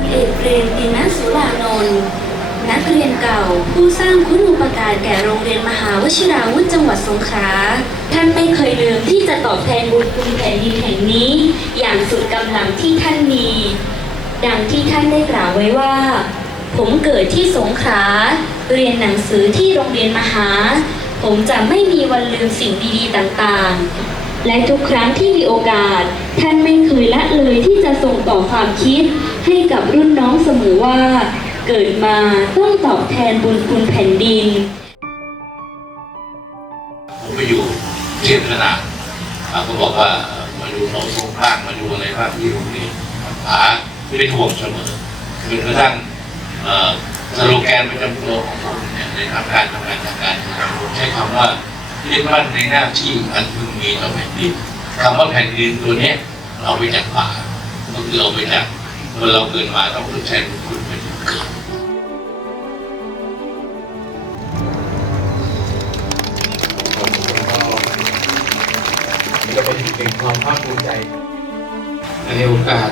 ลเอกเปรมตินสุรานนท์นักเรียนเก่า ผู้สร้างคุณูปการแก่โรงเรียนมหาวชิราวุธจังหวัดสงขลาท่านไม่เคยลืมที่จะตอบแทนบุญคุณแผ่นดินแห่งนี้ อย่างสุดกำลังที่ท่านมี ดังที่ท่านได้กล่าวไว้ว่า ผมเกิดที่สงขลาเรียนหนังสือที่โรงเรียนมหา ผมจะไม่มีวันลืมสิ่งดีๆต่างๆ และทุกครั้งที่มีโอกาส ท่านไม่เคยละเลยที่จะส่งต่อความคิด ให้กับรุ่นน้องเสมอว่า เกิดมาต้องตอบแทนบุญคุณแผ่นดิน ผมไปอยู่เทียนขนาดอ่าก็บอกว่ามาดูหนองทรงภาคมาดูอะไรภาคที่โรงเรียนผาเป็นห่วงเสมอจนกระทั่งสโลแกนประจำตัวของผมเนี่ยในทางการทำงานทางการใช้คำว่ายึดมั่นในหน้าที่อันพึงมีต่อแผ่นดินคำว่าแผ่นดินตัวนี้เอาไปจากป่าก็คือเอาไปจาก เมื่อเราเกิดมาต้องทดแทนบุญคุณเป็นเกิดจะเป็นอีกหนึ่งความภาคภูมิใจ ในโอกาส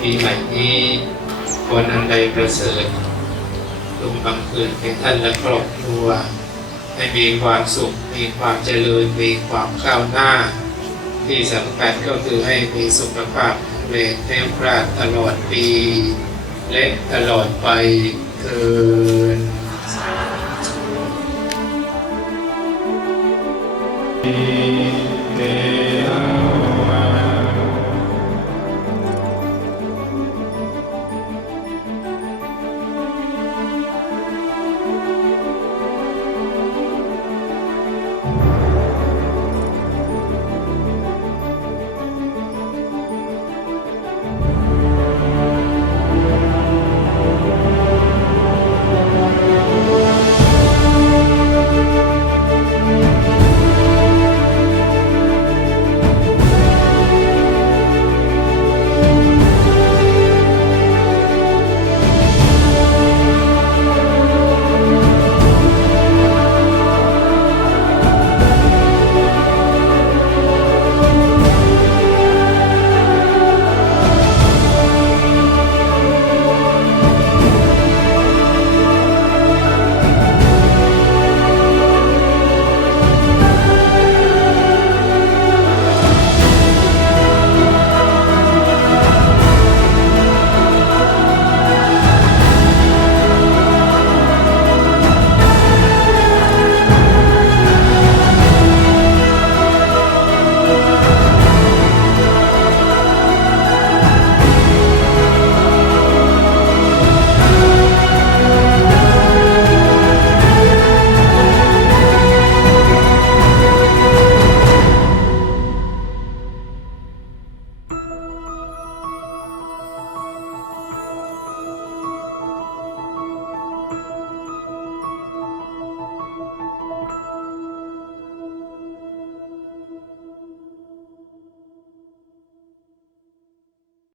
ปีใหม่นี้วันอันใดประเสริฐลงบังเกิดแก่ท่านและครอบครัว ให้มีความสุข มีความเจริญ มีความก้าวหน้า ที่สำคัญก็คือให้มีสุขภาพ เวทเทพราชตลอดปี และตลอดไปเทินเต